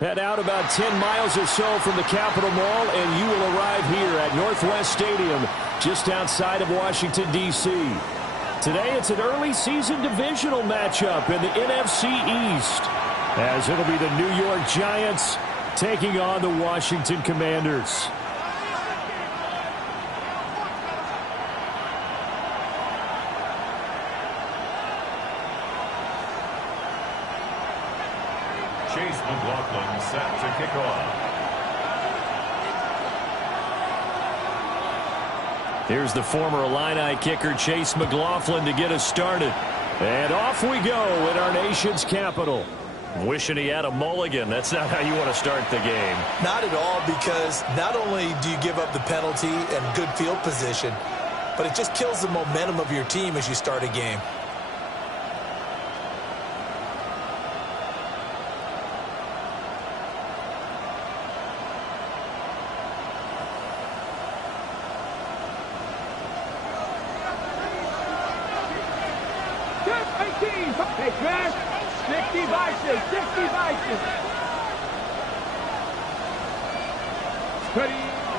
Head out about 10 miles or so from the Capitol Mall, and you will arrive here at Northwest Stadium, just outside of Washington, D.C. Today, it's an early season divisional matchup in the NFC East, as it'll be the New York Giants taking on the Washington Commanders. Chase McLaughlin set to kick off. Here's the former Illini kicker, Chase McLaughlin, to get us started. And off we go in our nation's capital. Wishing he had a mulligan. That's not how you want to start the game. Not at all, because not only do you give up the penalty and good field position, but it just kills the momentum of your team as you start a game.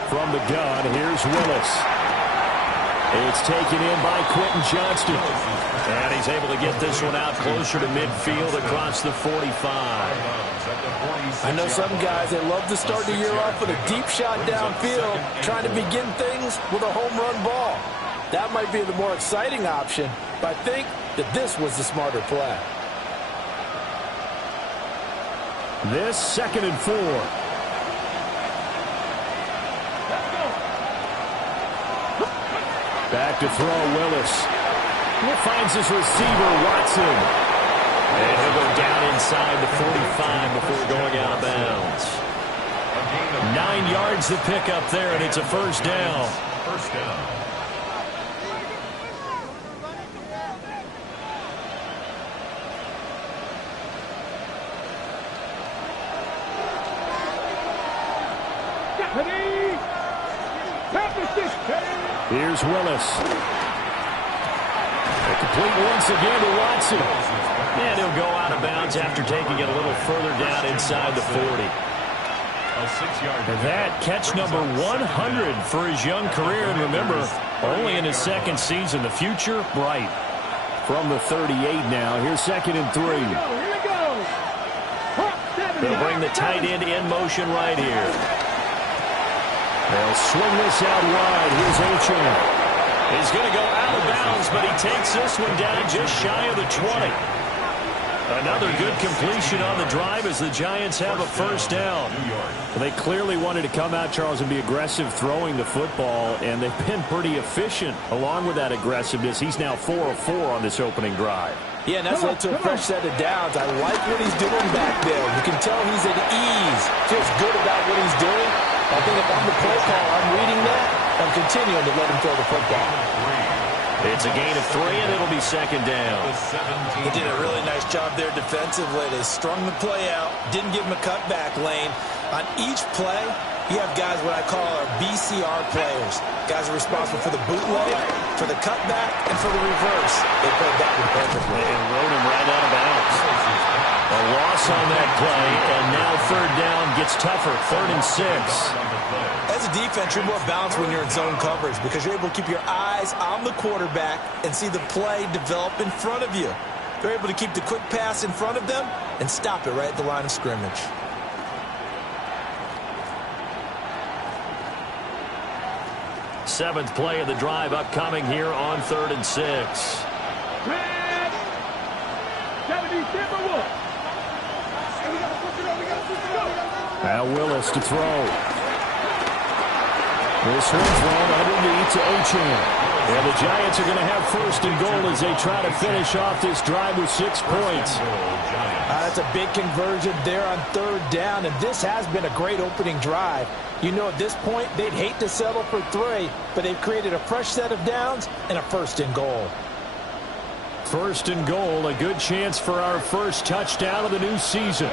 From the gun, here's Willis. It's taken in by Quentin Johnston. And he's able to get this one out closer to midfield across the 45. I know some guys, they love to start the year off with a deep shot downfield, trying to begin things with a home run ball. That might be the more exciting option, but I think that this was the smarter play. This 2nd and 4. Back to throw, Willis. He finds his receiver, Watson. And he'll go down inside the 45 before going out of bounds. 9 yards to pick up there, and it's a first down. First down. Here's Willis. Complete once again to Watson. And he'll go out of bounds after taking it a little further down inside the 40. And that catch number 100 for his young career. And remember, only in his 2nd season. The future bright. From the 38 now. Here's 2nd and 3. They'll bring the tight end in motion right here. They'll swing this out wide. Here's Achane. He's going to go out of bounds, but he takes this one down just shy of the 20. Another good completion on the drive as the Giants have a first down. Well, they clearly wanted to come out, Charles, and be aggressive throwing the football, and they've been pretty efficient along with that aggressiveness. He's now 4 of 4 on this opening drive. Yeah, and that's led to a fresh set of downs. I like what he's doing back there. You can tell he's at ease. Feels good about what he's doing. I think if I'm the play call, I'm reading that. I'm continuing to let him throw the football. It's a gain of 3, and it'll be 2nd down. He did a really nice job there defensively. They strung the play out, didn't give him a cutback lane. On each play, you have guys what I call our BCR players. Guys are responsible for the bootleg, for the cutback, and for the reverse. They played that one perfectly. And rode him right out of bounds. A loss on that play, and now 3rd down gets tougher. 3rd and 6. As a defense, you're more balanced when you're in zone coverage because you're able to keep your eyes on the quarterback and see the play develop in front of you. They're able to keep the quick pass in front of them and stop it right at the line of scrimmage. Seventh play of the drive upcoming here on 3rd and 6. Now Willis to throw. This one thrown underneath to Achane. And the Giants are going to have 1st and goal as they try to finish off this drive with 6 points. That's a big conversion there on 3rd down, and this has been a great opening drive. You know, at this point, they'd hate to settle for 3, but they've created a fresh set of downs and a 1st and goal. 1st and goal, a good chance for our first touchdown of the new season.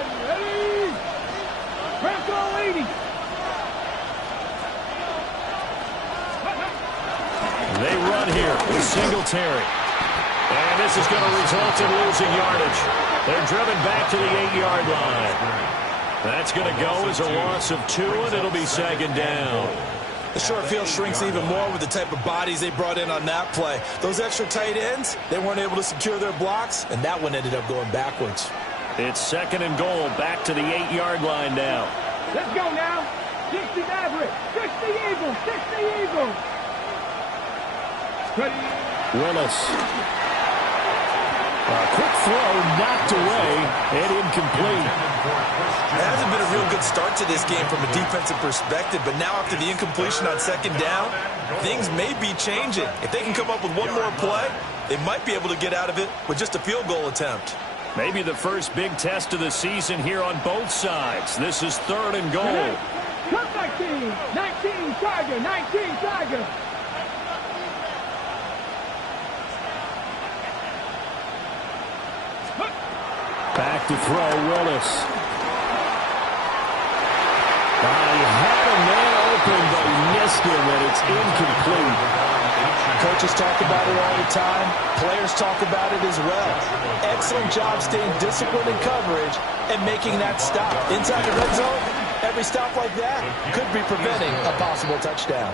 They run here with Singletary. And this is going to result in losing yardage. They're driven back to the 8-yard line. That's going to go as a loss of 2, and it'll be second down. The short field shrinks even more with the type of bodies they brought in on that play. Those extra tight ends, they weren't able to secure their blocks, and that one ended up going backwards. It's second and goal, back to the 8-yard line now. Let's go now. 60 Maverick. 60 Eagles. 60 Eagles. Willis. A quick throw knocked away and incomplete. It hasn't been a real good start to this game from a defensive perspective, but now after the incompletion on second down, things may be changing. If they can come up with one more play, they might be able to get out of it with just a field goal attempt. Maybe the first big test of the season here on both sides. This is third and goal. Comeback team. 19 Tiger. 19 Tiger. Back to throw, Willis. He had a man open, but he missed him, and it's incomplete. Coaches talk about it all the time. Players talk about it as well. Excellent job staying disciplined in coverage and making that stop. Inside the red zone, every stop like that could be preventing a possible touchdown.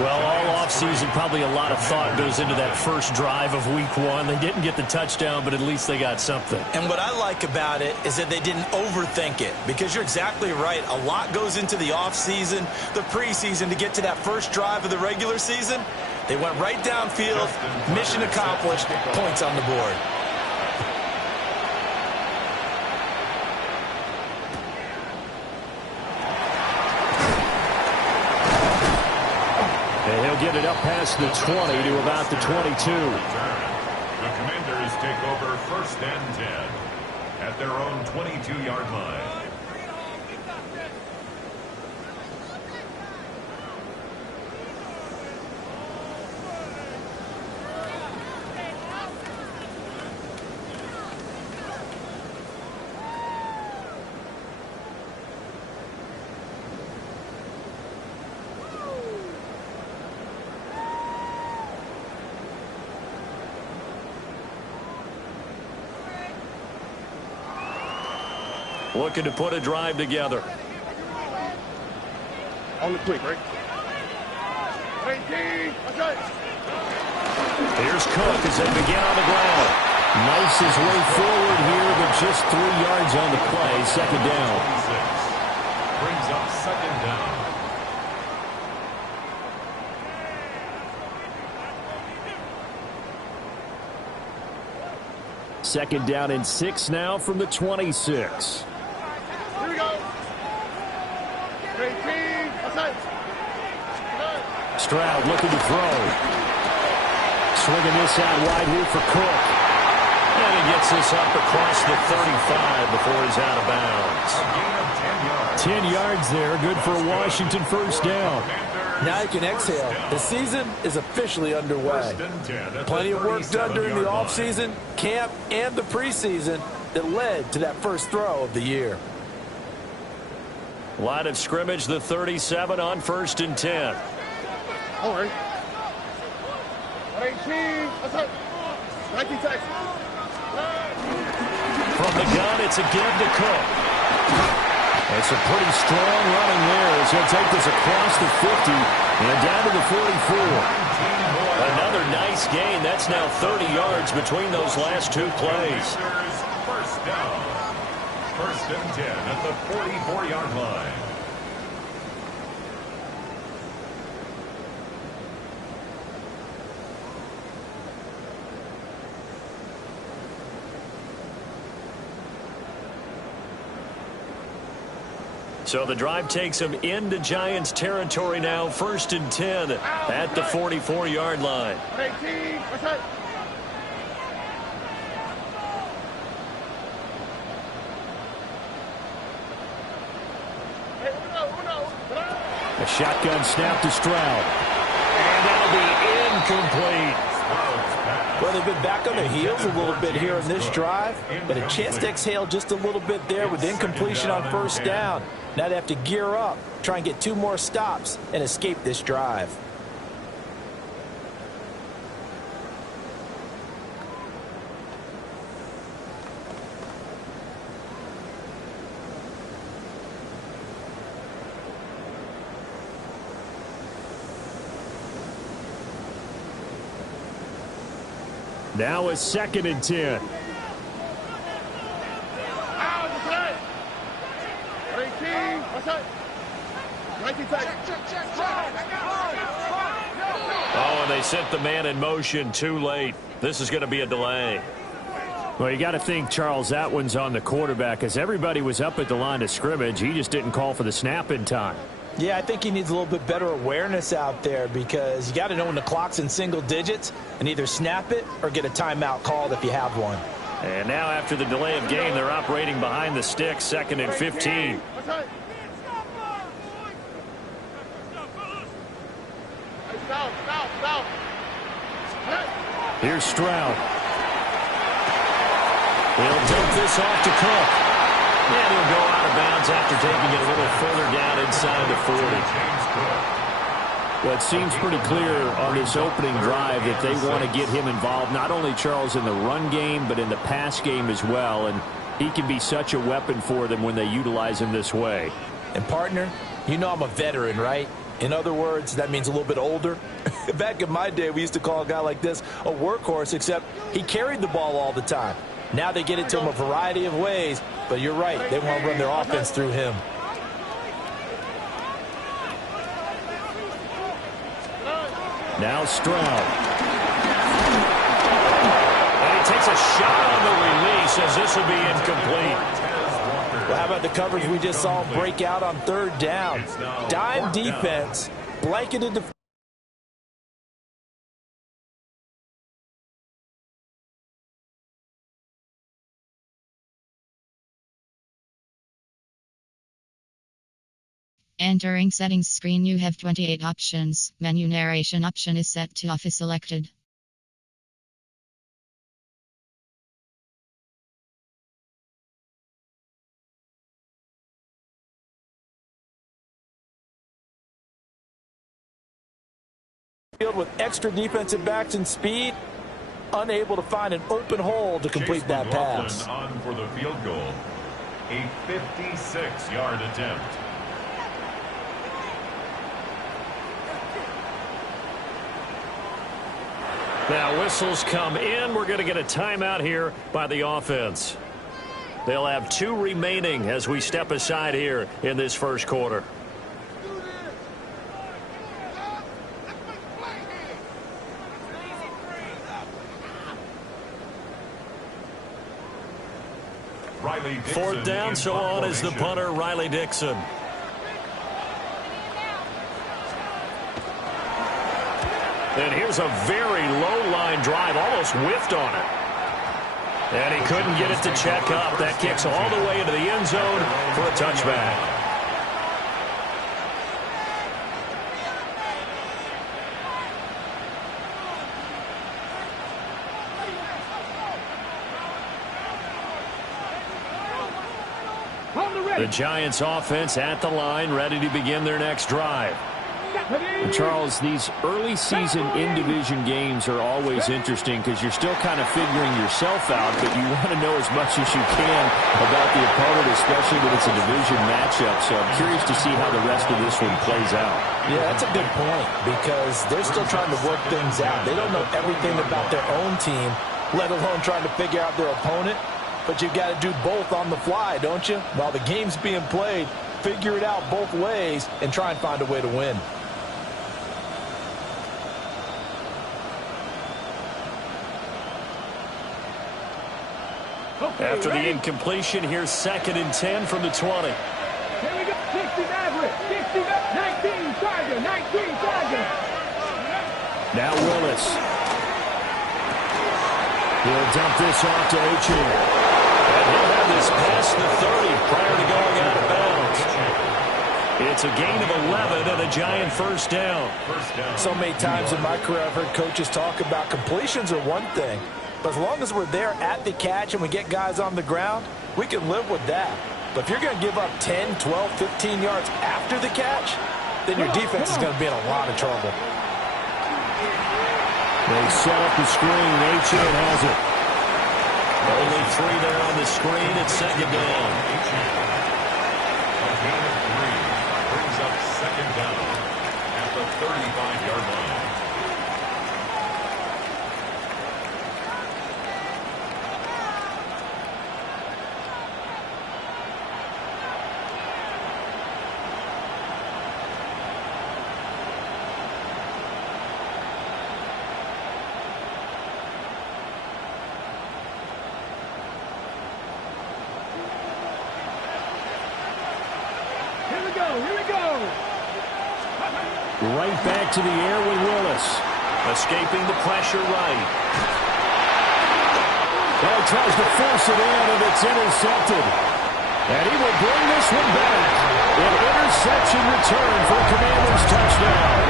Well, all offseason, probably a lot of thought goes into that first drive of week 1. They didn't get the touchdown, but at least they got something. And what I like about it is that they didn't overthink it, because you're exactly right. A lot goes into the offseason, the preseason, to get to that first drive of the regular season. They went right downfield, mission accomplished, points on the board. And he'll get it up past the 20 to about the 22. The Commanders take over first and 10 at their own 22-yard line. Looking to put a drive together. On the quick, right? Here's Cook as they begin on the ground. Nice his way forward here, but just 3 yards on the play. Second down. Brings up second down. Second down and 6 now from the 26. Here we go. 18. Stroud looking to throw. Swinging this out wide here for Cook. And he gets this up across the 35 before he's out of bounds. A gain of 10 yards. 10 yards there, good for a Washington first down. Now you can exhale. The season is officially underway. Plenty of work done during the offseason, camp, and the preseason that led to that first throw of the year. Line of scrimmage, the 37 on first and 10. All right. 18. 19 Texas. From the gun, it's again to Cook. It's a pretty strong running there as he'll take this across the 50 and down to the 44. Another nice gain. That's now 30 yards between those last 2 plays. First down. First and 10 at the 44-yard line. So the drive takes him into Giants territory now. First and 10 at the 44-yard line. 18. A shotgun snap to Stroud. And that'll be incomplete. Well, they've been back on their heels a little bit here in this drive, but a chance to exhale just a little bit there with incompletion on first down. Now they have to gear up, try and get 2 more stops, and escape this drive. Now a 2nd and 10. Oh, and they sent the man in motion too late. This is going to be a delay. Well, you got to think Charles Atwin's on the quarterback as everybody was up at the line of scrimmage. He just didn't call for the snap in time. Yeah, I think he needs a little bit better awareness out there because you got to know when the clock's in single digits and either snap it or get a timeout called if you have one. And now after the delay of game, they're operating behind the sticks, 2nd and 15. Here's Stroud. He'll dump this off to Cook. And he'll go out of bounds after taking it a little further down inside the 40. Well, it seems pretty clear on this opening drive that they want to get him involved, not only Charles in the run game, but in the pass game as well. And he can be such a weapon for them when they utilize him this way. And partner, you know I'm a veteran, right? In other words, that means a little bit older. Back in my day, we used to call a guy like this a workhorse, except he carried the ball all the time. Now they get it to him a variety of ways, but you're right. They want to run their offense through him. Now Stroud. And he takes a shot on the release as this will be incomplete. Well, how about the coverage we just saw break out on 3rd down? Dime defense, blanketed defense. Entering settings screen, you have 28 options. Menu narration option is set to off is selected. Field with extra defensive backs and speed, unable to find an open hole to complete that pass. On for the field goal, a 56-yard attempt. Now whistles come in. We're going to get a timeout here by the offense. They'll have 2 remaining as we step aside here in this first quarter. Riley Dixon 4th down, so on is the punter, Riley Dixon. And here's a very low-line drive, almost whiffed on it. And he couldn't get it to check up. That kicks all the way into the end zone for a touchback. The Giants offense at the line, ready to begin their next drive. Charles, these early season in-division games are always interesting because you're still kind of figuring yourself out, but you want to know as much as you can about the opponent, especially when it's a division matchup. So I'm curious to see how the rest of this one plays out. Yeah, that's a good point because they're still trying to work things out. They don't know everything about their own team, let alone trying to figure out their opponent. But you've got to do both on the fly, don't you? While the game's being played, figure it out both ways and try and find a way to win. After the incompletion, here's 2nd and 10 from the 20. Here we go. 60 average. 60, 19 Tiger. 19 Tiger. Now Willis. He'll dump this off to Achin. And he'll have this past the 30 prior to going out of bounds. It's a gain of 11 and a Giant first down. So many times in my career I've heard coaches talk about completions are one thing. But as long as we're there at the catch and we get guys on the ground, we can live with that. But if you're going to give up 10, 12, 15 yards after the catch, then your defense is going to be in a lot of trouble. They set up the screen. Achin has it. Only 3 there on the screen. It's 2nd down. A gain of 3 brings up 2nd down at the 35-yard line. Here we go. Right back to the air with Willis. Escaping the pressure right. Well, he tries to force it in, and it's intercepted. And he will bring this one back. An interception return for a Commanders touchdown.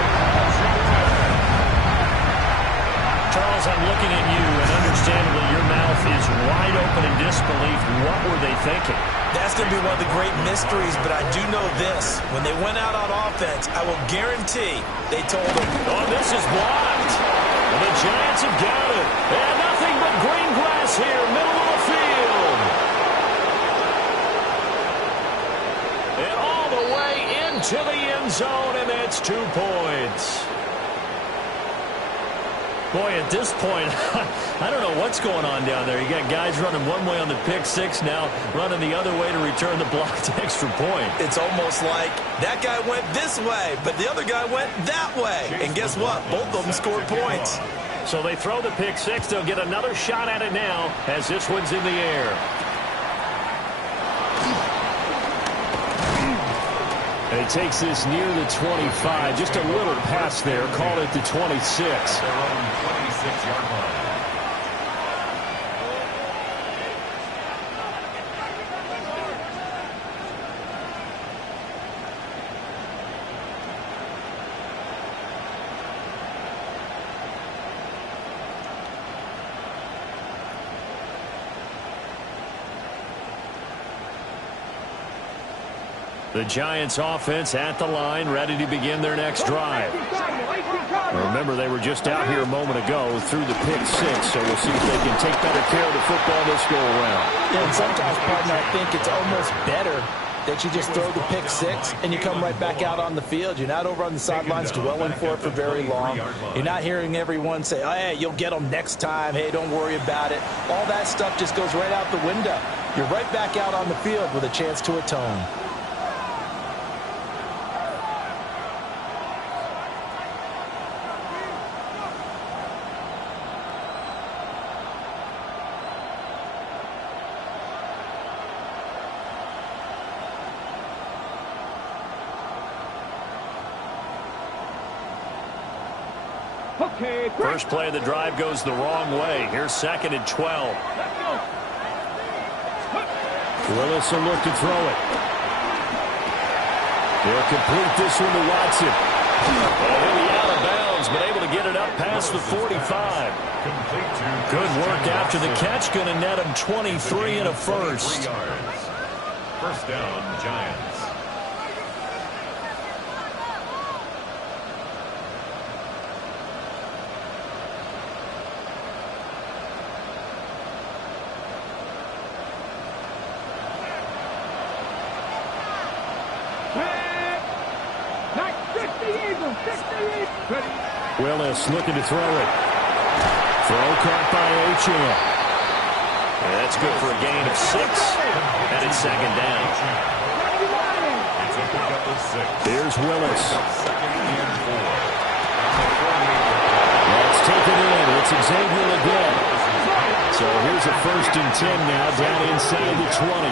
Charles, I'm looking at you, and understandably your mouth is wide open in disbelief. What were they thinking? That's going to be one of the great mysteries, but I do know this. When they went out on offense, I will guarantee they told them, oh, this is blocked. And the Giants have got it. And nothing but green grass here, middle of the field. And all the way into the end zone, and that's 2 points. Boy, at this point, I don't know what's going on down there. You got guys running one way on the pick six now, running the other way to return the blocked extra point. It's almost like that guy went this way, but the other guy went that way. And guess what? Both of them scored points. So they throw the pick six. They'll get another shot at it now as this one's in the air. And he takes this near the 25. Just a little pass there. Call it the 26. Their own 26-yard line. The Giants offense at the line, ready to begin their next drive. Remember, they were just out here a moment ago through the pick six, so we'll see if they can take better care of the football this go around. Yeah, and sometimes, partner, I think it's almost better that you just throw the pick six and you come right back out on the field. You're not over on the sidelines dwelling for it for very long. You're not hearing everyone say, oh, hey, you'll get them next time. Hey, don't worry about it. All that stuff just goes right out the window. You're right back out on the field with a chance to atone. First play of the drive goes the wrong way. Here's 2nd and 12. Willis will look to throw it. They'll complete this one to Watson. Oh, he'll be out of bounds, but able to get it up past the 45. Good work after the catch. Going to net him 23 and a first. First down, Giants. Willis looking to throw it. Throw caught by Achane. That's good for a gain of 6. And it's 2nd down. Here's Willis. Let's take it in. It's Xavier again. So here's a 1st and 10 now down inside the 20.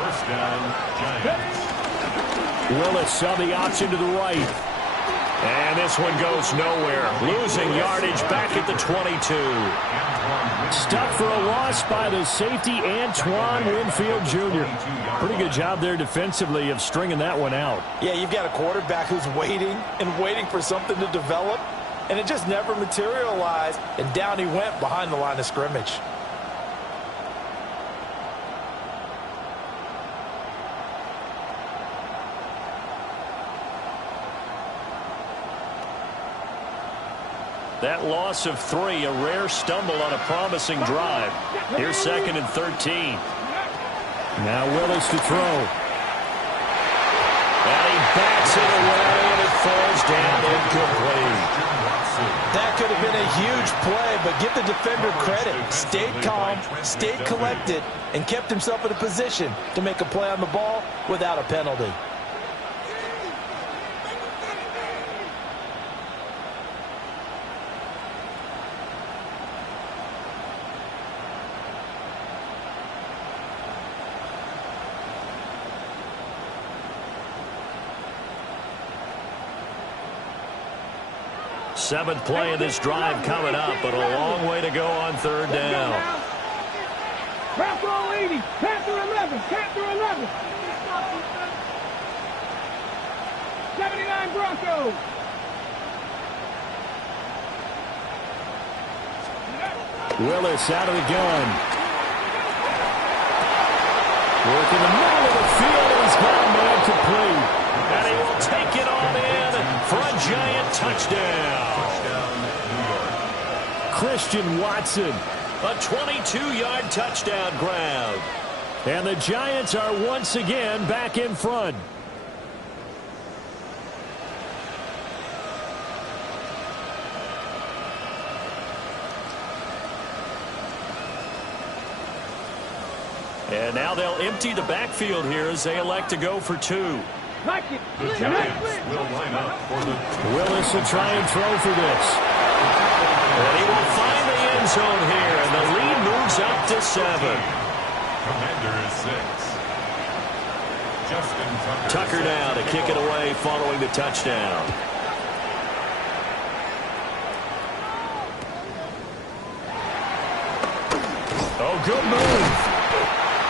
First down, Giants. Willis on the option to the right. And this one goes nowhere. Losing yardage back at the 22. Stuck for a loss by the safety, Antoine Winfield Jr. Pretty good job there defensively of stringing that one out. Yeah, you've got a quarterback who's waiting and waiting for something to develop, and it just never materialized, and down he went behind the line of scrimmage. That loss of 3, a rare stumble on a promising drive. Here's 2nd and 13. Now Willis to throw. And he backs it away, and it falls down incomplete. That could have been a huge play, but give the defender credit. Stayed calm, stayed collected, and kept himself in a position to make a play on the ball without a penalty. Seventh play of this drive coming up, but a long way to go on third down. Panther 80, Panther 11, Panther 11. 79 Broncos. Willis out of the gun. Work in the middle of the field, and he's got a man complete. And he will take it on in for a Giant touchdown. Christian Watson, a 22-yard touchdown grab. And the Giants are once again back in front. And now they'll empty the backfield here as they elect to go for two. The Giants will line up for the... Willis will try and throw for this. And he will find the end zone here, and the lead moves up to 7. Commanders 6. Justin Tucker now to kick it away following the touchdown. Oh, good move.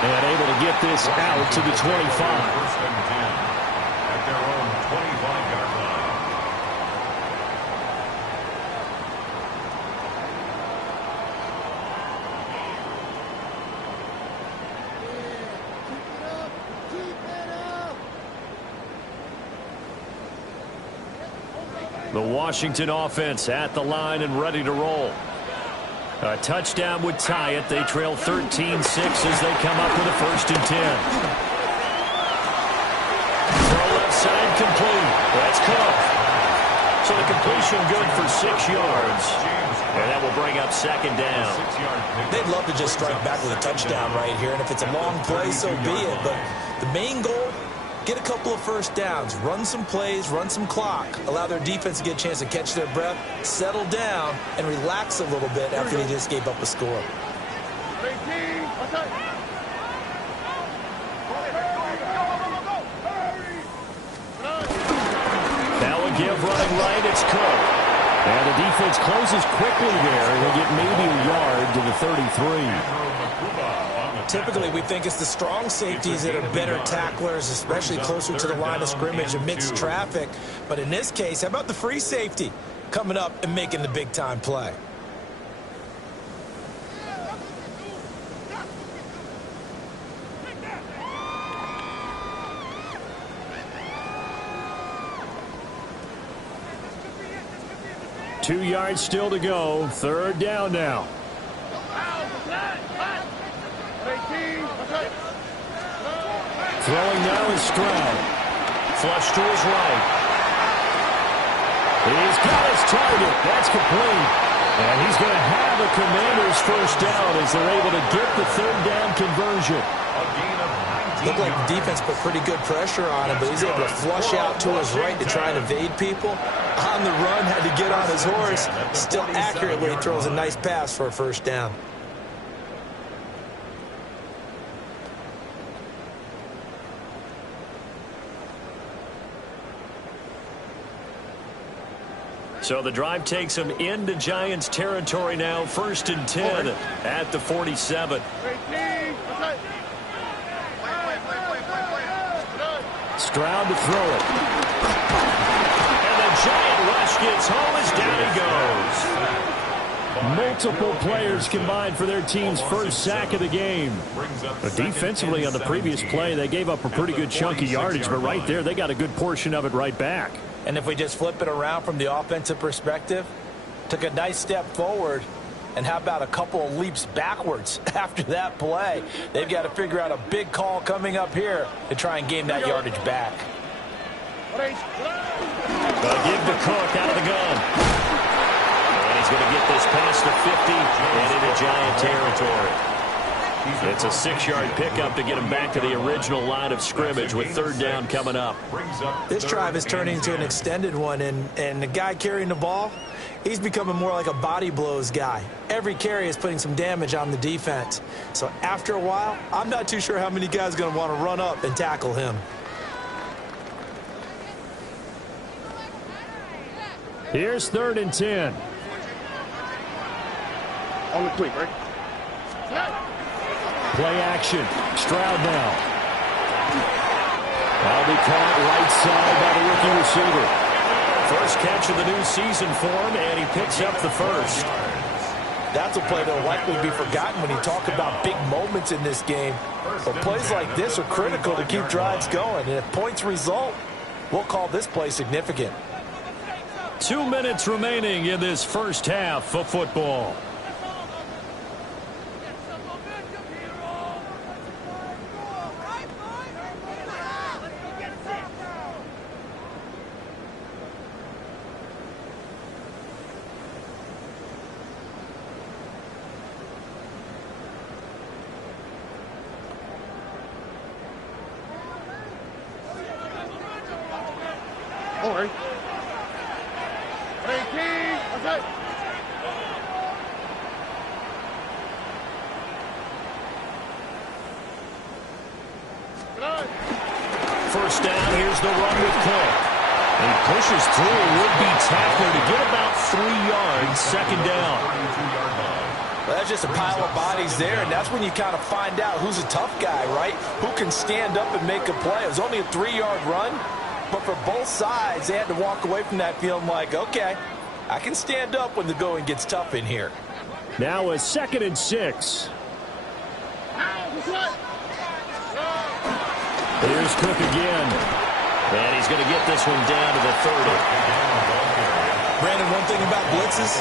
And able to get this out to the 25. First and 10 at their own 25-yard line. The Washington offense at the line and ready to roll. A touchdown would tie it. They trail 13-6 as they come up with a first and 10. Throw left side complete. That's Cook. So the completion good for 6 yards. And that will bring up second down. They'd love to just strike back with a touchdown right here. And if it's a long play, so be it. But the main goal, get a couple of first downs, run some plays, run some clock, allow their defense to get a chance to catch their breath, settle down, and relax a little bit after they just gave up a score. Now a give running right, it's Cook. And the defense closes quickly there. He'll get maybe a yard to the 33. Typically, we think it's the strong safeties that are better tacklers, especially closer to the line of scrimmage amidst traffic. But in this case, how about the free safety coming up and making the big-time play? Two yards still to go. Third down now. Throwing now is Stroud. Flush to his right. He's got his target. That's complete. And he's going to have the Commanders' first down as they're able to get the third down conversion. Looked like the defense put pretty good pressure on him, but he's able to flush out to his right to try and evade people. On the run, had to get on his horse. Still accurately throws a nice pass for a first down. So the drive takes them into Giants territory now. First and 10 at the 47. Stroud to throw it. And the Giant rush gets home as down he goes. Multiple players combined for their team's first sack of the game. But defensively on the previous play, they gave up a pretty good chunk of yardage, but right there, they got a good portion of it right back. And if we just flip it around from the offensive perspective, took a nice step forward, and how about a couple of leaps backwards after that play? They've got to figure out a big call coming up here to try and gain that yardage back. They'll give to Cook out of the gun. And he's going to get this past the 50 and into Giant territory. It's a 6-yard pickup to get him back to the original line of scrimmage with third down coming up. This drive is turning into an extended one, and the guy carrying the ball, he's becoming more like a body blows guy. Every carry is putting some damage on the defense. So after a while, I'm not too sure how many guys are going to want to run up and tackle him. Here's 3rd and 10. On the quick, right? Play action. Stroud now. That'll be caught right side by the rookie receiver. First catch of the new season for him, and he picks up the first. That's a play that will likely be forgotten when you talk about big moments in this game. But plays like this are critical to keep drives going. And if points result, we'll call this play significant. 2 minutes remaining in this first half of football. All right. 18. Okay. First down, here's the run with Cook. He pushes through a would-be tackler to get about 3 yards, second down. Well, that's just a pile of bodies there, and that's when you kind of find out who's a tough guy, right? Who can stand up and make a play. It was only a 3-yard run, but for both sides, they had to walk away from that feeling like, okay, I can stand up when the going gets tough in here. Now a 2nd and 6. Here's Cook again. And he's going to get this one down to the 30. Brandon, one thing about blitzes,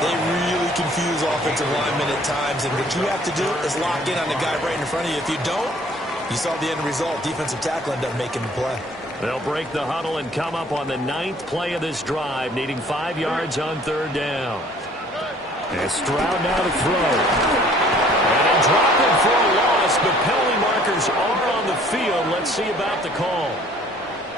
they really confuse offensive linemen at times, and what you have to do is lock in on the guy right in front of you. If you don't, you saw the end result. Defensive tackle ended up making the play. They'll break the huddle and come up on the 9th play of this drive, needing 5 yards on 3rd down. And Stroud now to throw. And they drop it for a loss, but penalty markers are on the field. Let's see about the call.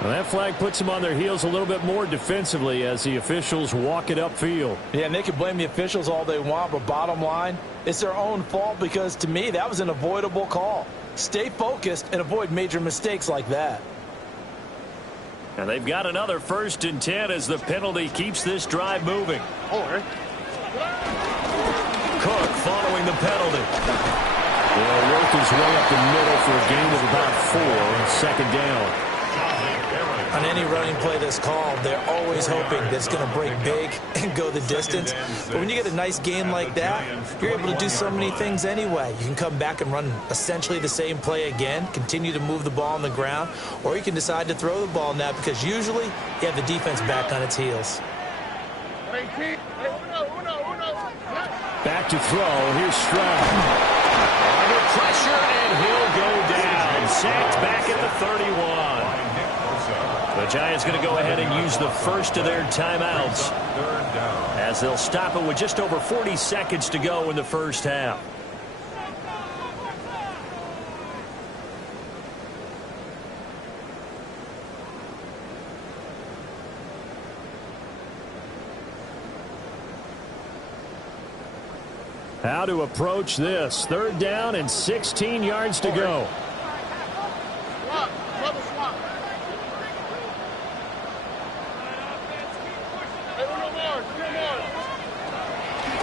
Well, that flag puts them on their heels a little bit more defensively as the officials walk it upfield. Yeah, and they can blame the officials all they want, but bottom line, it's their own fault because, to me, that was an avoidable call. Stay focused and avoid major mistakes like that. And they've got another 1st and 10 as the penalty keeps this drive moving. Cook following the penalty. Will work his way up the middle for a gain of about 4, 2nd down. On any running play that's called, they're always hoping that it's going to break big and go the distance. But when you get a nice game like that, you're able to do so many things anyway. You can come back and run essentially the same play again, continue to move the ball on the ground, or you can decide to throw the ball now because usually you have the defense back on its heels. Back to throw. Here's Stroud. Under pressure, and he'll go down. Sacked back at the 31. The Giants going to go ahead and use the first of their timeouts as they'll stop it with just over 40 seconds to go in the first half. How to approach this. 3rd down and 16 yards to go.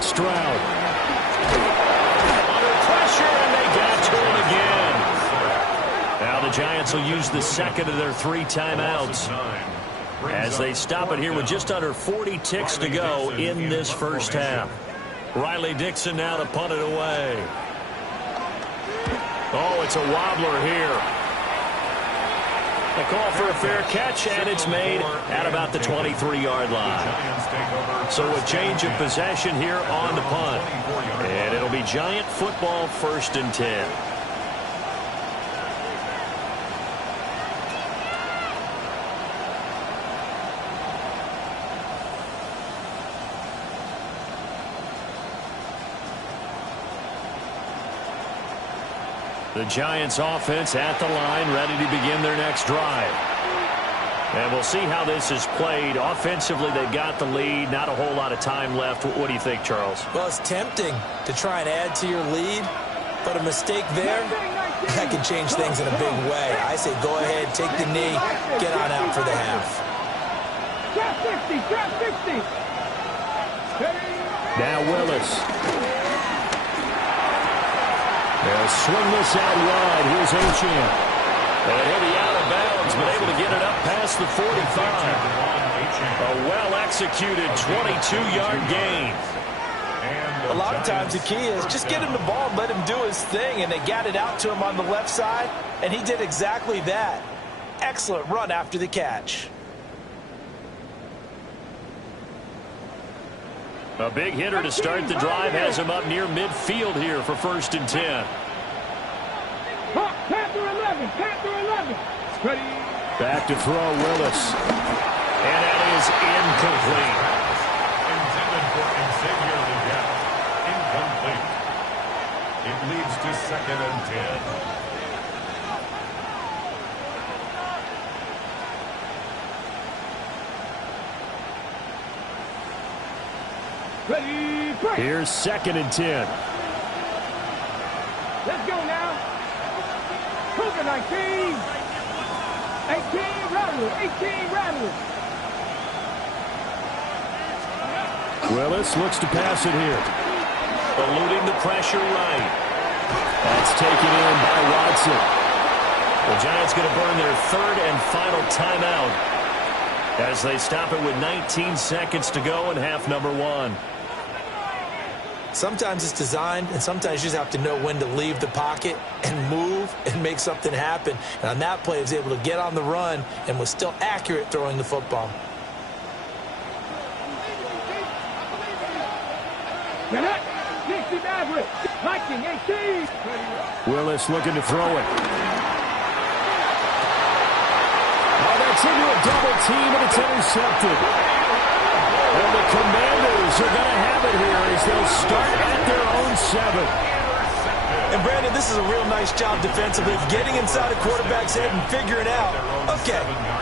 Stroud. Under pressure, and they got to him again. Now the Giants will use the 2nd of their 3 timeouts as they stop it here with just under 40 ticks to go in this first half. Riley Dixon now to punt it away. Oh, it's a wobbler here. A call for a fair catch, and it's made at about the 23-yard line. So a change of possession here on the punt. And it'll be Giant football 1st and 10. The Giants offense at the line, ready to begin their next drive. And we'll see how this is played. Offensively, they got the lead. Not a whole lot of time left. What do you think, Charles? Well, it's tempting to try and add to your lead, but a mistake there, that can change things in a big way. I say go ahead, take the knee, get on out for the half. Trap 60, trap 60. Now Willis. They'll swing this out wide. Here's Achane. And he'll be out of bounds, but able to get it up past the 45. A well-executed 22-yard gain. A lot of times the key is just get him the ball and let him do his thing, and they got it out to him on the left side, and he did exactly that. Excellent run after the catch. A big hitter to start the drive has him up near midfield here for 1st and 10. Panther 11, Panther 11. Ready. Back to throw Willis. And that is incomplete. Intended for Xavier Leggett. Incomplete. It leads to 2nd and 10. Ready, break. Here's 2nd and 10. Let's go now. Cougar 19. 18, Rattler. 18, Rattler. Willis looks to pass it here. Eluding the pressure right. That's taken in by Watson. The Giants going to burn their 3rd and final timeout as they stop it with 19 seconds to go in half number 1. Sometimes it's designed, and sometimes you just have to know when to leave the pocket and move and make something happen. And on that play, he was able to get on the run and was still accurate throwing the football. Connect. 60 Maverick. Viking 18. Willis looking to throw it. Oh, that's into a double team, and it's intercepted. And the Commanders are going to have it here as they'll start at their own 7. And, Brandon, this is a real nice job defensively, getting inside a quarterback's head and figuring out, okay,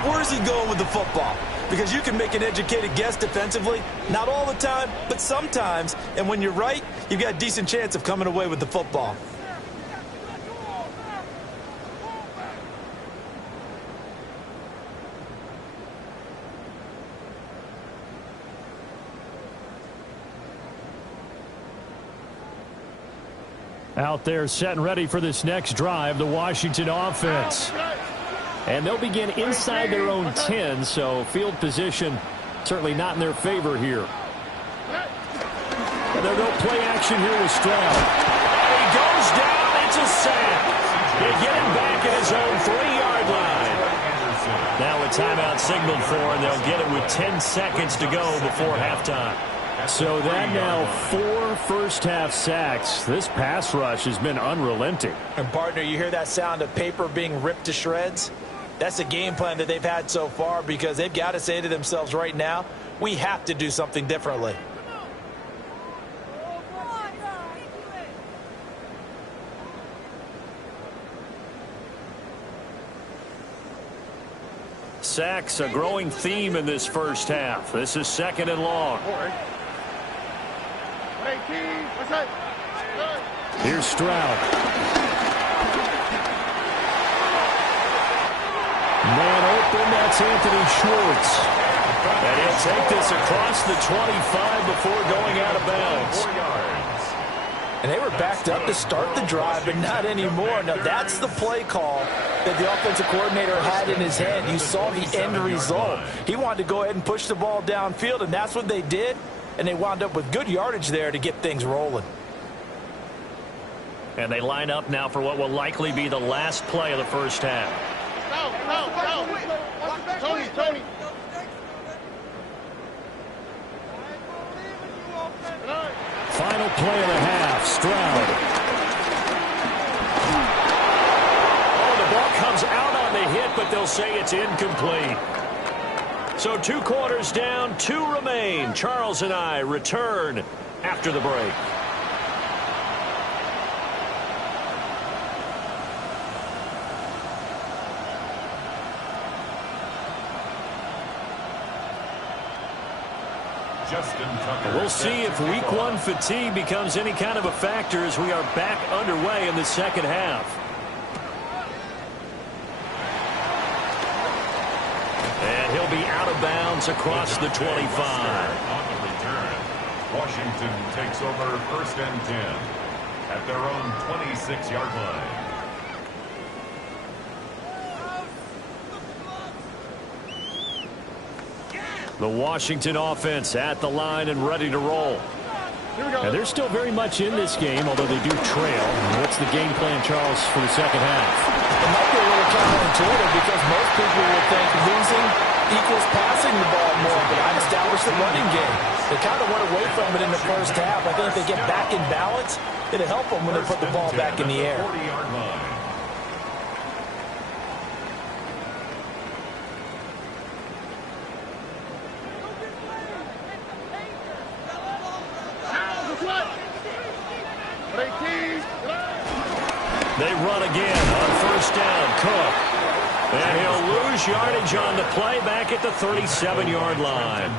where's he going with the football? Because you can make an educated guess defensively, not all the time, but sometimes. And when you're right, you've got a decent chance of coming away with the football. Out there set and ready for this next drive, the Washington offense. And they'll begin inside their own 10, so field position certainly not in their favor here. And they'll go play action here with Stroud. And he goes down. It's a sack. They get him back at his own 3-yard line. Now a timeout signaled for, and they'll get it with 10 seconds to go before halftime. So that now 4 first-half sacks. This pass rush has been unrelenting. And, partner, you hear that sound of paper being ripped to shreds? That's the game plan that they've had so far because they've got to say to themselves right now, we have to do something differently. Sacks, a growing theme in this first half. This is 2nd and long. Here's Stroud. Man open, that's Anthony Schwartz. And he'll take this across the 25 before going out of bounds. And they were backed up to start the drive, but not anymore. Now, that's the play call that the offensive coordinator had in his head. You saw the end result. He wanted to go ahead and push the ball downfield, and that's what they did. And they wound up with good yardage there to get things rolling. And they line up now for what will likely be the last play of the first half. Tony. Final play of the half, Stroud. Oh, the ball comes out on the hit, but they'll say it's incomplete. So 2 quarters down, 2 remain. Charles and I return after the break. We'll see if week 1 fatigue becomes any kind of a factor as we are back underway in the second half. And he'll be out of bounds across the 25. On the return, Washington takes over first and 10 at their own 26-yard line. The Washington offense at the line and ready to roll. And they're still very much in this game, although they do trail. What's the game plan, Charles, for the second half? It might be a little counterintuitive because most people would think losing equals passing the ball more, but I'd establish the running game. They kind of went away from it in the first half. I think if they get back in balance, it'll help them when they put the ball back in the air. 40-yard line. They run again on first down. Cook. And he'll lose yardage on the play back at the 37-yard line.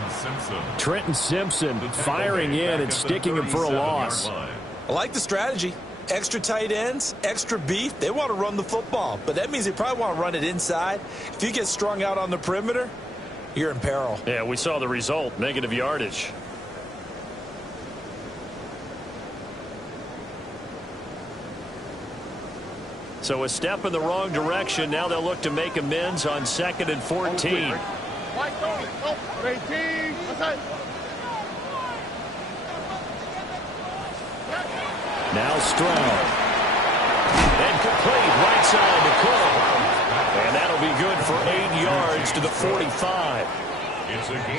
Trenton Simpson firing in and sticking him for a loss. I like the strategy. Extra tight ends, extra beef. They want to run the football, but that means they probably want to run it inside. If you get strung out on the perimeter, you're in peril. Yeah, we saw the result, negative yardage. So a step in the wrong direction. Now they'll look to make amends on 2nd and 14. Now Stroud. And complete right side to Cook. And that'll be good for 8 yards to the 45.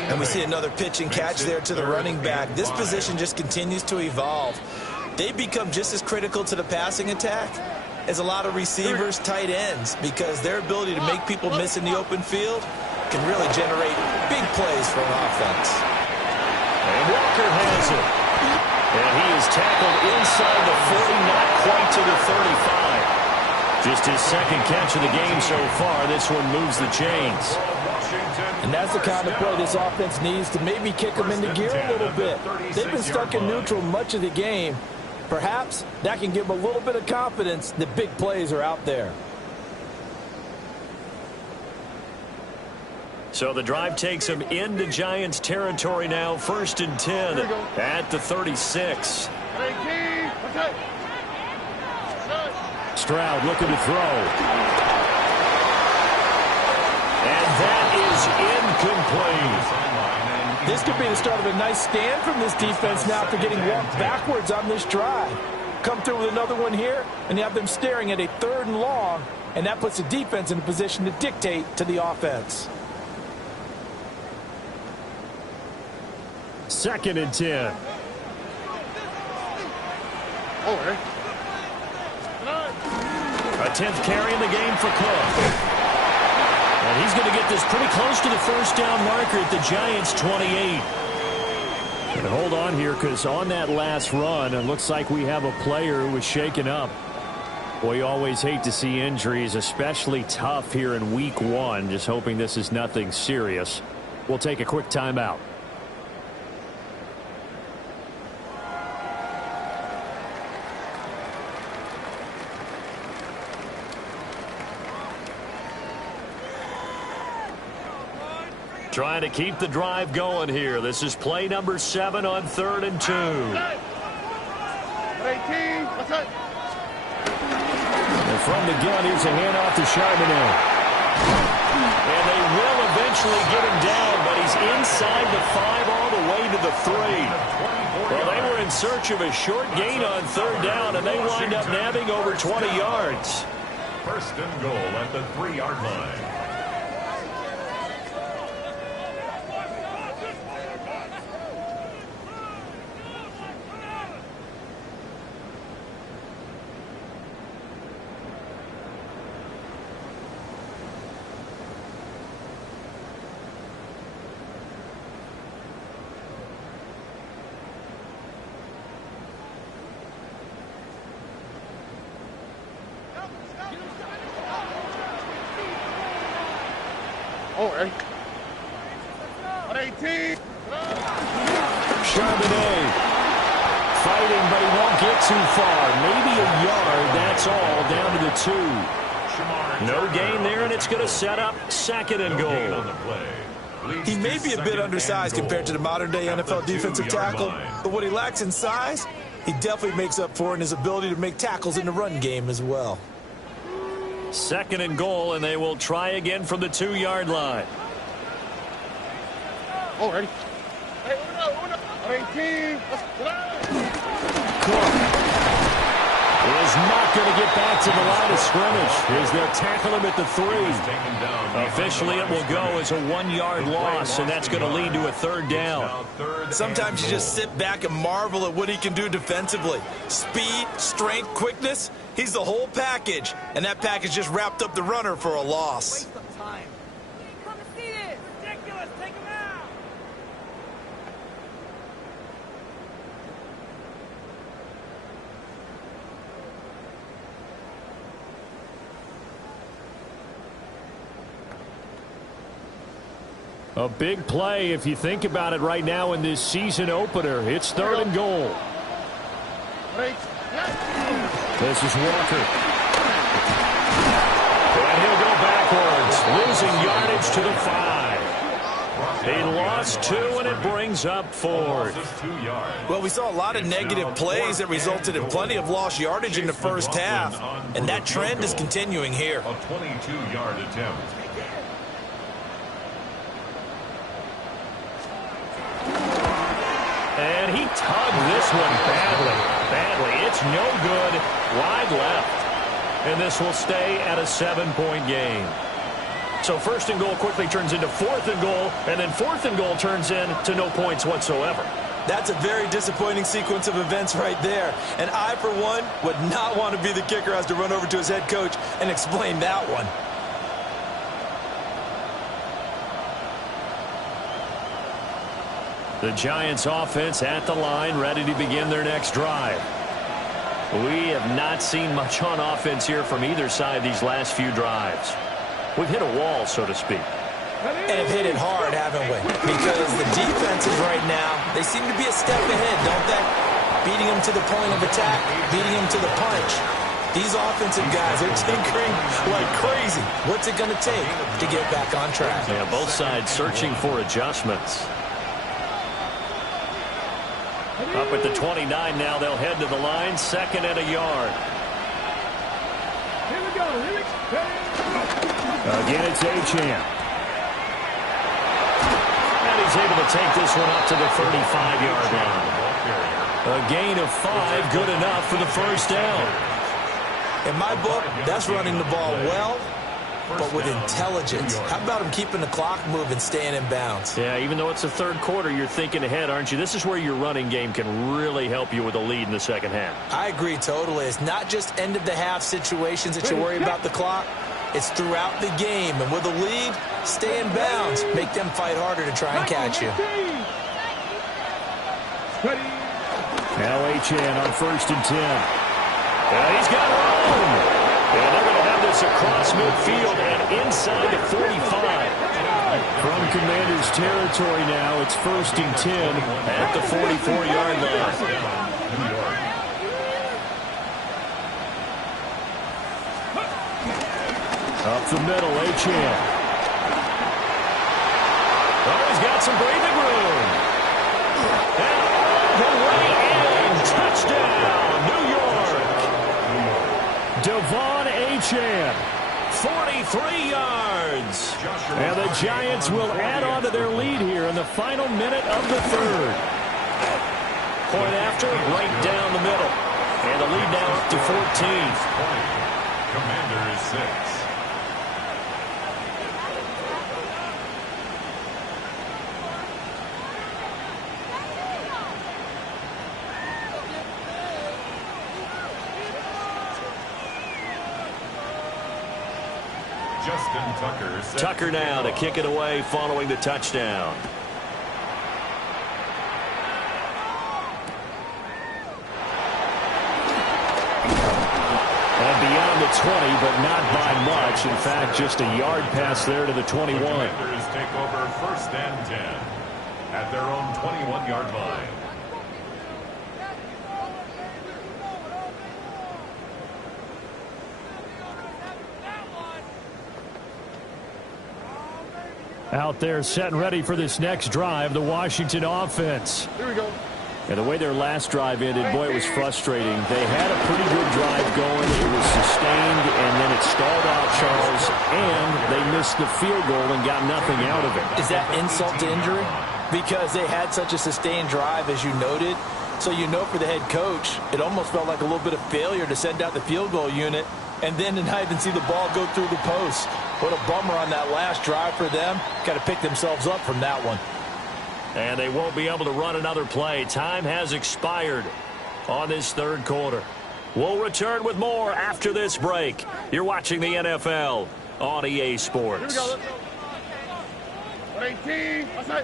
And we see another pitch and catch there to the running back. This position just continues to evolve. They become just as critical to the passing attack as a lot of receivers, tight ends, because their ability to make people miss in the open field can really generate big plays for an offense. And Walker has it. And he is tackled inside the 40, not quite to the 35. Just his second catch of the game so far. This one moves the chains. And that's the kind of play this offense needs to maybe kick them into gear a little bit. They've been stuck in neutral much of the game. Perhaps that can give them a little bit of confidence that big plays are out there. So the drive takes them into Giants territory now. 1st and 10 at the 36. Stroud looking to throw. And that is incomplete. This could be the start of a nice stand from this defense now after getting walked backwards on this drive. Come through with another one here, and you have them staring at a 3rd and long, and that puts the defense in a position to dictate to the offense. 2nd and 10. A 10th carry in the game for Cook. And he's going to get this pretty close to the first down marker at the Giants' 28. And hold on here, because on that last run, it looks like we have a player who was shaken up. Boy, you always hate to see injuries, especially tough here in week 1. Just hoping this is nothing serious. We'll take a quick timeout. Trying to keep the drive going here. This is play number 7 on 3rd and 2. And from the gun, here's a handoff to Charbonnet. And they will eventually get him down, but he's inside the 5 all the way to the 3. Well, they were in search of a short gain on 3rd down, and they wind up nabbing over 20 yards. 1st and goal at the 3-yard line. Charbonnet fighting, but he won't get too far. Maybe a yard, that's all, down to the 2. No gain there, and it's going to set up second and goal. He may be a bit undersized compared to the modern-day NFL defensive tackle, but what he lacks in size, he definitely makes up for in his ability to make tackles in the run game as well. Second and goal, and they will try again from the 2-yard line. Oh, ready? Hey, 18. Cook is not going to get back to the line of scrimmage as they'll tackle him at the 3. Officially, it will go as a 1-yard loss, and that's going to lead to a third down. Sometimes you just sit back and marvel at what he can do defensively. Speed, strength, quickness, he's the whole package, and that package just wrapped up the runner for a loss. A big play if you think about it right now in this season opener. It's third and goal. This is Walker. And he'll go backwards, losing yardage to the 5. He lost 2, and it brings up 4th. Well, we saw a lot of negative plays that resulted in plenty of lost yardage in the first half, and that trend is continuing here. A 22-yard attempt. And he tugged this one badly. It's no good. Wide left. And this will stay at a 7-point game. So first and goal quickly turns into 4th and goal, and then 4th and goal turns into no points whatsoever. That's a very disappointing sequence of events right there. And I, for one, would not want to be the kicker who has to run over to his head coach and explain that one. The Giants offense at the line, ready to begin their next drive. We have not seen much on offense here from either side these last few drives. We've hit a wall, so to speak. And have hit it hard, haven't we? Because the defenses right now, they seem to be a step ahead, don't they? Beating them to the point of attack, beating them to the punch. These offensive guys are tinkering like crazy. What's it going to take to get back on track? Yeah, both sides searching for adjustments. Up at the 29 now, they'll head to the line, 2nd and a yard. Here we go. Again, it's Achane. And he's able to take this one up to the 35-yard line. A gain of 5, good enough for the first down. In my book, that's running the ball well, but with intelligence. How about him keeping the clock moving, staying in bounds? Yeah, even though it's the third quarter, you're thinking ahead, aren't you? This is where your running game can really help you with a lead in the second half. I agree totally. It's not just end-of-the-half situations that you worry about the clock. It's throughout the game. And with a lead, stay in bounds. Make them fight harder to try and catch you. Now Achane on 1st and 10. He's got room. And they're going to have this across midfield and inside the 45. From Commanders territory now, it's 1st and 10 at the 44-yard line. Up the middle, Achane. Oh, he's got some breathing room. And all the way in. Touchdown, New York. Devon Achane, 43 yards. And the Giants will add on to their lead here in the final minute of the third. Point after, right down the middle. And the lead now up to 14. Commanders 6. Tucker now to kick it away following the touchdown. And beyond the 20, but not by much. In fact, just a yard pass there to the 21. The Commanders take over 1st and 10 at their own 21-yard line. Out there set and ready for this next drive, the Washington offense. Here we go. And the way their last drive ended, boy, it was frustrating. They had a pretty good drive going. It was sustained, and then it stalled out, Charles, and they missed the field goal and got nothing out of it. Is that insult to injury? Because they had such a sustained drive, as you noted. So you know for the head coach, it almost felt like a little bit of failure to send out the field goal unit and then to not even see the ball go through the post. What a bummer on that last drive for them. Got to pick themselves up from that one. And they won't be able to run another play. Time has expired on this third quarter. We'll return with more after this break. You're watching the NFL on EA Sports. Here we go. 118. Outside.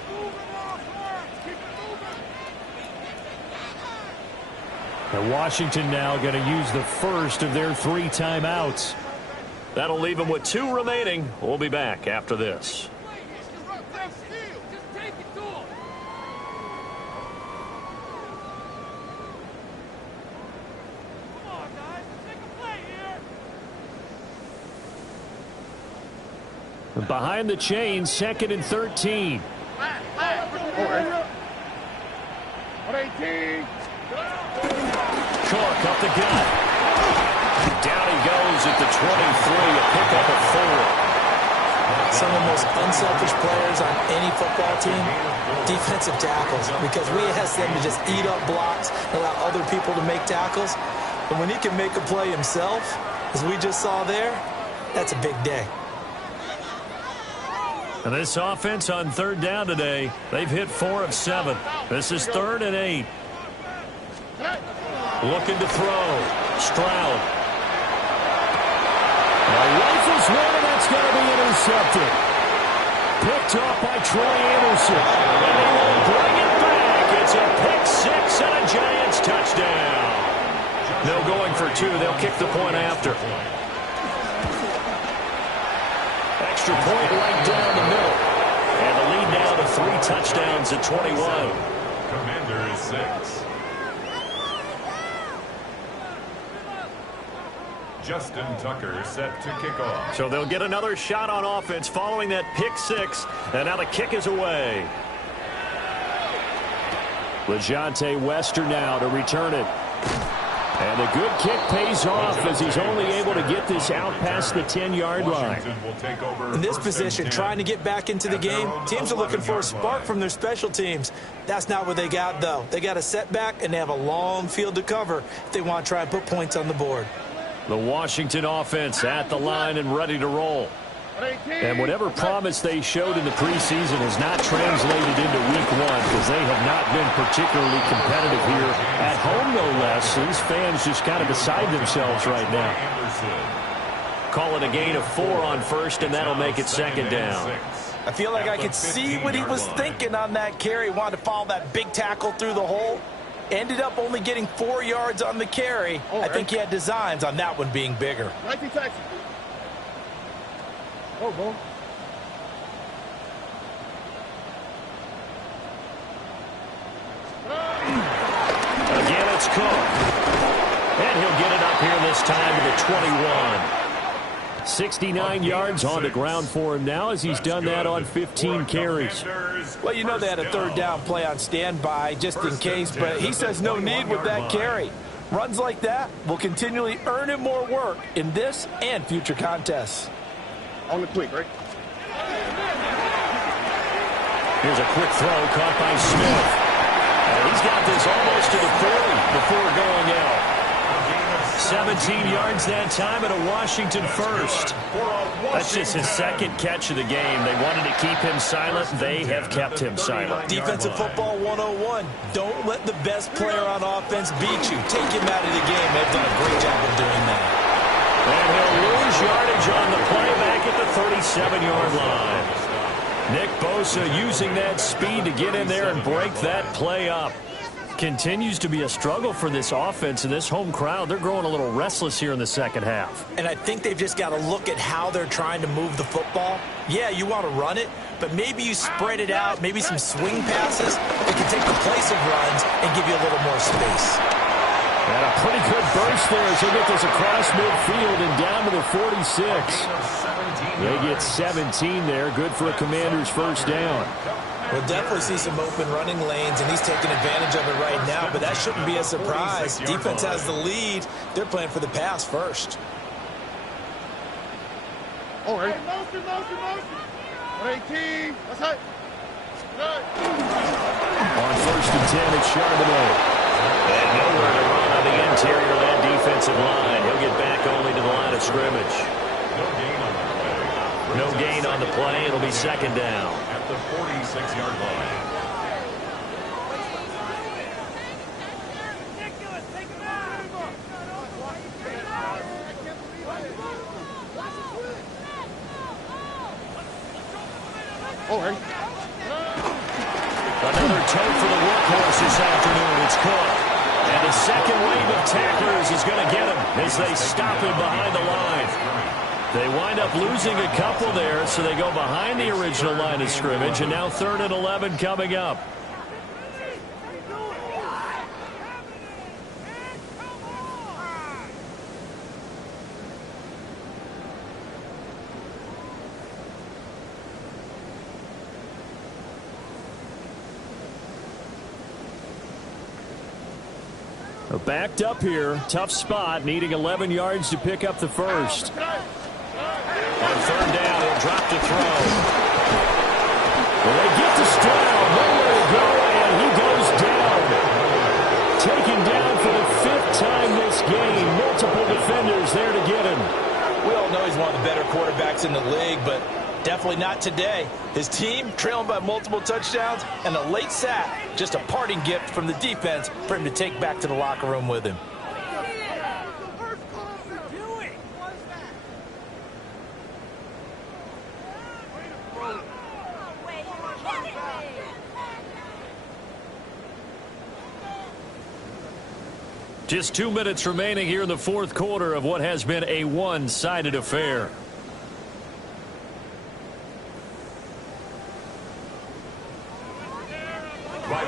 And Washington now going to use the first of their 3 timeouts. That'll leave them with 2 remaining. We'll be back after this. Behind the chain, 2nd and 13. 118. Cook up the gut. Down he goes at the 23, a pickup of 4. Some of the most unselfish players on any football team, defensive tackles, because we ask them to just eat up blocks, allow other people to make tackles. And when he can make a play himself, as we just saw there, that's a big day. And this offense on 3rd down today, they've hit 4 of 7. This is 3rd and 8. Looking to throw. Stroud. Rifles one, and that's going to be intercepted. Picked off by Troy Anderson. And they will bring it back. It's a pick 6 and a Giants touchdown. No going for 2. They'll kick the point after. Extra point right down the middle. And the lead now to 3 touchdowns at 21. Commanders 6. Justin Tucker set to kick off. So they'll get another shot on offense following that pick 6. And now the kick is away. LeJonte Wester now to return it. And a good kick pays off as he's only able to get this out past the 10-yard line. In this position, trying to get back into the game, teams are looking for a spark from their special teams. That's not what they got, though. They got a setback, and they have a long field to cover if they want to try and put points on the board. The Washington offense at the line and ready to roll. And whatever promise they showed in the preseason has not translated into week 1 because they have not been particularly competitive here at home, no less. These fans just kind of beside themselves right now. Call it a gain of 4 on 1st, and that'll make it 2nd down. I feel like I could see what he was thinking on that carry. Wanted to follow that big tackle through the hole. Ended up only getting 4 yards on the carry. I think he had designs on that one being bigger. Oh, boy. Again, it's Cook. And he'll get it up here this time to the 21. 69 yards on the ground for him now as he's done that on 15 carries. Well, you know they had a 3rd down play on standby just in case, but he says no need with that carry. Runs like that will continually earn him more work in this and future contests. On the quick, right? Here's a quick throw caught by Smith. And he's got this almost to the 40 before going out. 17 yards that time and a Washington first. That's just his 2nd catch of the game. They wanted to keep him silent. They have kept him silent. Defensive football 101. Don't let the best player on offense beat you. Take him out of the game. They've done a great job of doing that. And he'll lose yardage on the play back at the 37-yard line. Nick Bosa using that speed to get in there and break that play up. Continues to be a struggle for this offense and this home crowd. They're growing a little restless here in the 2nd half. And I think they've just got to look at how they're trying to move the football. Yeah, you want to run it, but maybe you spread it out, maybe some swing passes that can take the place of runs and give you a little more space. And a pretty good burst there as they get this across midfield and down to the 46. They get 17 there. Good for a Commanders first down. We'll definitely see some open running lanes, and he's taking advantage of it right now, but that shouldn't be a surprise. Defense has the lead. They're playing for the pass first. All right. Motion. 18. That's it. On first and 10, it's Charbonnet. And nowhere to run on the interior of that defensive line. He'll get back only to the line of scrimmage. No gain on the play. It'll be second down. At the 46-yard line. All right. Another toe for the workhorse this afternoon. It's caught. And the second wave of tacklers is going to get him as they stop him behind the line. They wind up losing a couple there, so they go behind the original line of scrimmage, and now 3rd and 11 coming up. Backed up here, tough spot, needing 11 yards to pick up the first. On third down, he'll drop to throw. Well, they get to Stroud, nowhere to go, and he goes down. Taken down for the 5th time this game. Multiple defenders there to get him. We all know he's one of the better quarterbacks in the league, but definitely not today. His team trailing by multiple touchdowns, and a late sack, just a parting gift from the defense for him to take back to the locker room with him. Just 2 minutes remaining here in the 4th quarter of what has been a one-sided affair.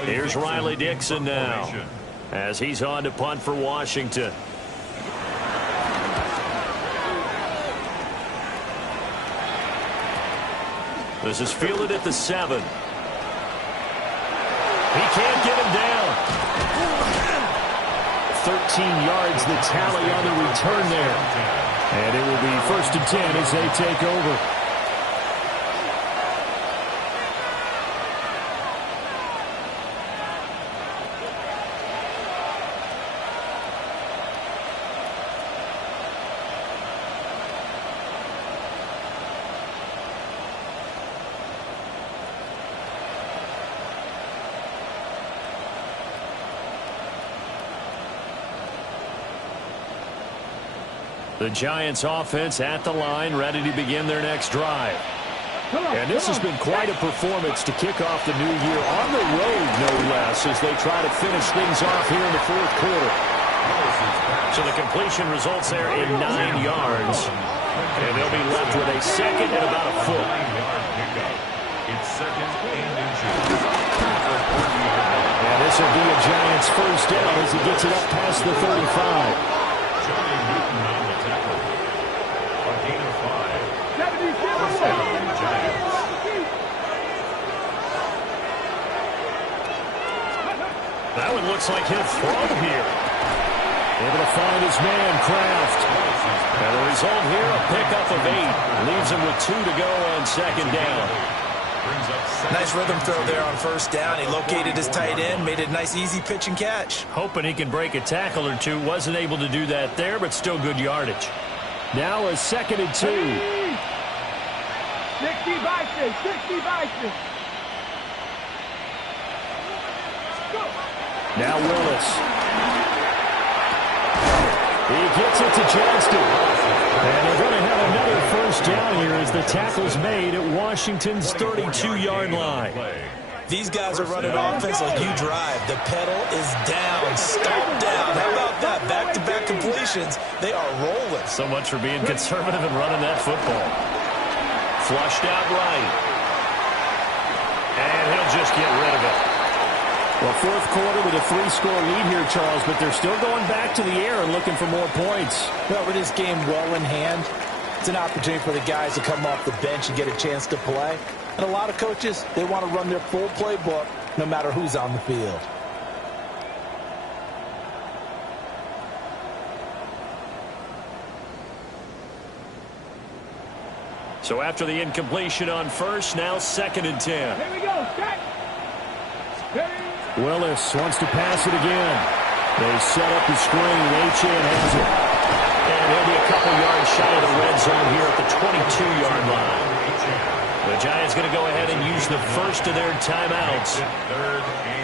Here's Riley Dixon now as he's on to punt for Washington. This is fielded at the 7. He can't get him down. 13 yards the tally on the return there. And it will be 1st and 10 as they take over. The Giants offense at the line, ready to begin their next drive. And this has been quite a performance to kick off the new year on the road, no less, as they try to finish things off here in the 4th quarter. So the completion results there in 9 yards. And they'll be left with a second and about a foot. It's second and inches. And this will be a Giants first down as he gets it up past the 35. That one looks like he'll throw here. Able to find his man, Kraft. And the result here, a pickup of 8. Leaves him with 2 to go on second down. Nice rhythm throw there on first down. He located his tight end, made it a nice easy pitch and catch. Hoping he can break a tackle or two. Wasn't able to do that there, but still good yardage. Now a 2nd and 2. 60 Bison. Now Willis. He gets it to Johnston. And they're going to have another first down here as the tackle's made at Washington's 32-yard line. These guys are running offense like you drive. The pedal is down, stomped down. How about that? Back-to-back completions. They are rolling. So much for being conservative and running that football. Flushed out right. And he'll just get rid of it. Well, fourth quarter with a 3-score lead here, Charles, but they're still going back to the air and looking for more points. Well, with this game well in hand, it's an opportunity for the guys to come off the bench and get a chance to play. And a lot of coaches, they want to run their full playbook no matter who's on the field. So after the incompletion on first, now 2nd and 10. Here we go. Set. Willis wants to pass it again. They set up the screen. Achane has it. And he'll be a couple yards shy of the red zone here at the 22-yard line. The Giants going to go ahead and use the first of their timeouts.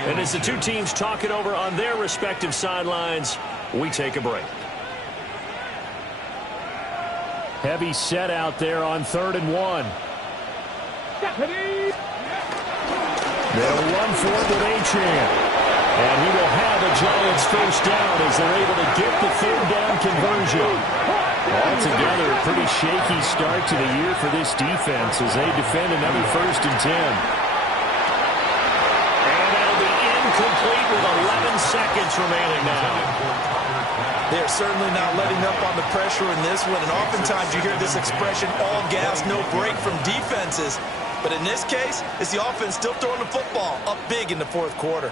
And as the two teams talk it over on their respective sidelines, we take a break. Heavy set out there on 3rd and 1. They'll run for it with Achane. And he will have a Giants first down as they're able to get the 3rd down conversion. Altogether, a pretty shaky start to the year for this defense as they defend another 1st and 10. And that'll be incomplete with 11 seconds remaining now. They're certainly not letting up on the pressure in this one, and oftentimes you hear this expression, all gas, no break from defenses. But in this case, it's the offense still throwing the football up big in the 4th quarter.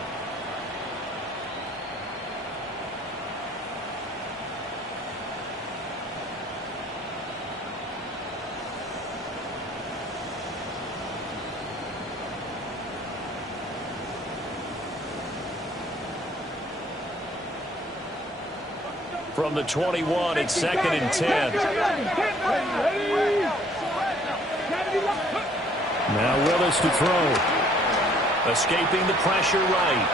From the 21, it's 2nd and 10. Now Willis to throw. Escaping the pressure right.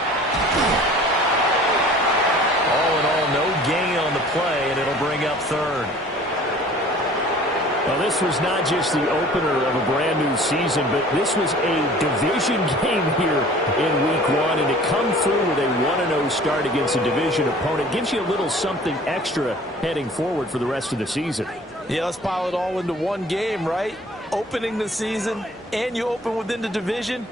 All in all, no gain on the play, and it'll bring up 3rd. Well, this was not just the opener of a brand-new season, but this was a division game here in Week 1, and to come through with a 1-0 start against a division opponent gives you a little something extra heading forward for the rest of the season. Yeah, let's pile it all into one game, right? Opening the season, and you open within the division.